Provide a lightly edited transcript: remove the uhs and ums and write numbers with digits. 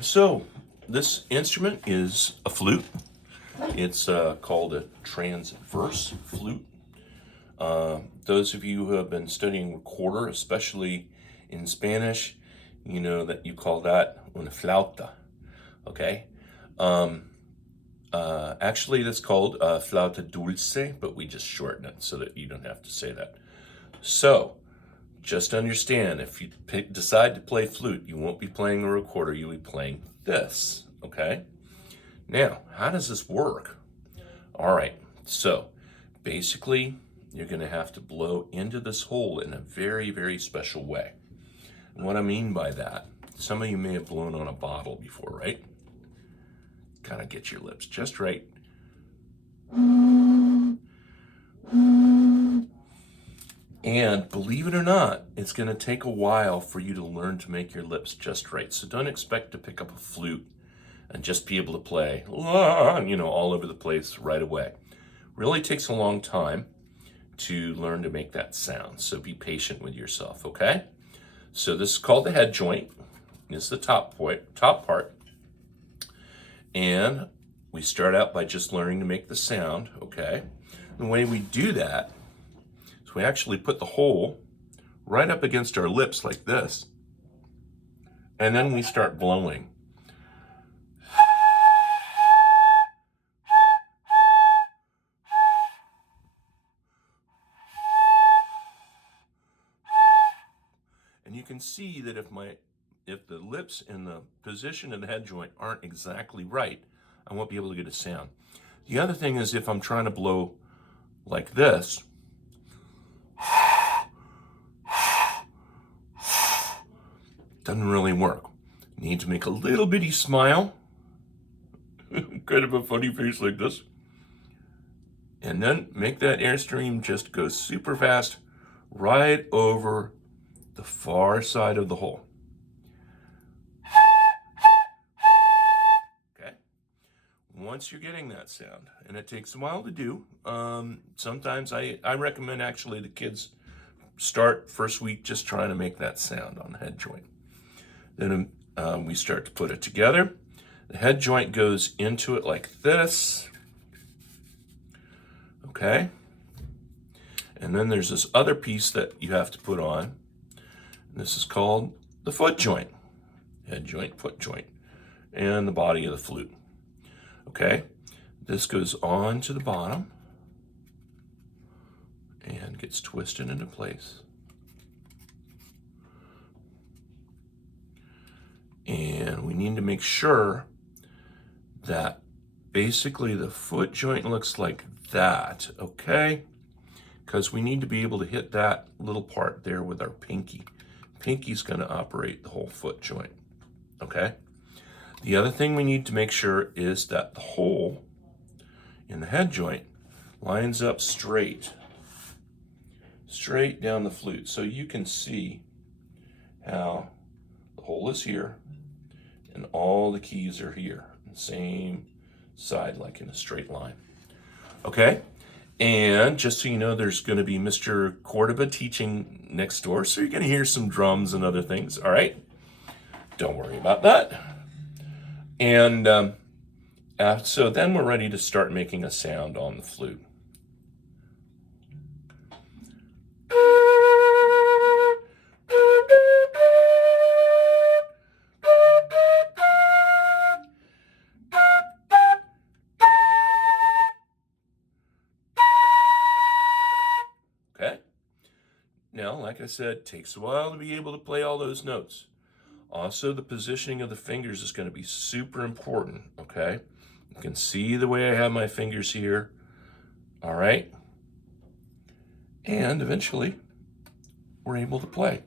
So this instrument is a flute. It's called a transverse flute. Those of you who have been studying recorder, especially in Spanish, you know that you call that una flauta, okay? Actually, that's called flauta dulce, but we just shorten it so that you don't have to say that. So, just understand, if you decide to play flute, you won't be playing a recorder, you'll be playing this, okay? Now, how does this work? All right, so basically, you're gonna have to blow into this hole in a very, very special way. And what I mean by that, some of you may have blown on a bottle before, right? Gotta get your lips just right. And believe it or not, it's going to take a while for you to learn to make your lips just right. So don't expect to pick up a flute and just be able to play, all over the place right away. Really takes a long time to learn to make that sound. So be patient with yourself, okay? So this is called the head joint. It's the top part. And we start out by just learning to make the sound, okay? The way we do that is we actually put the hole right up against our lips like this. And then we start blowing. And you can see that if the lips and the position of the head joint aren't exactly right, I won't be able to get a sound. The other thing is if I'm trying to blow like this, doesn't really work. You need to make a little bitty smile, kind of a funny face like this, and then make that airstream just go super fast right over the far side of the hole. Okay. Once you're getting that sound, and it takes a while to do, sometimes I recommend actually the kids start first week just trying to make that sound on the head joint. Then we start to put it together. The head joint goes into it like this. Okay. And then there's this other piece that you have to put on. This is called the foot joint. Head joint, foot joint, and the body of the flute. Okay. This goes on to the bottom and gets twisted into place. And we need to make sure that basically the foot joint looks like that, okay? Because we need to be able to hit that little part there with our pinky. Pinky's going to operate the whole foot joint, okay? The other thing we need to make sure is that the hole in the head joint lines up straight down the flute. So you can see how the hole is here and all the keys are here, same side, like in a straight line. Okay, and just so you know, there's going to be Mr. Cordoba teaching next door, so you're going to hear some drums and other things. All right, don't worry about that. And so then we're ready to start making a sound on the flute. Okay. Now, like I said, it takes a while to be able to play all those notes. Also, the positioning of the fingers is going to be super important, okay? You can see the way I have my fingers here, all right? And eventually, we're able to play.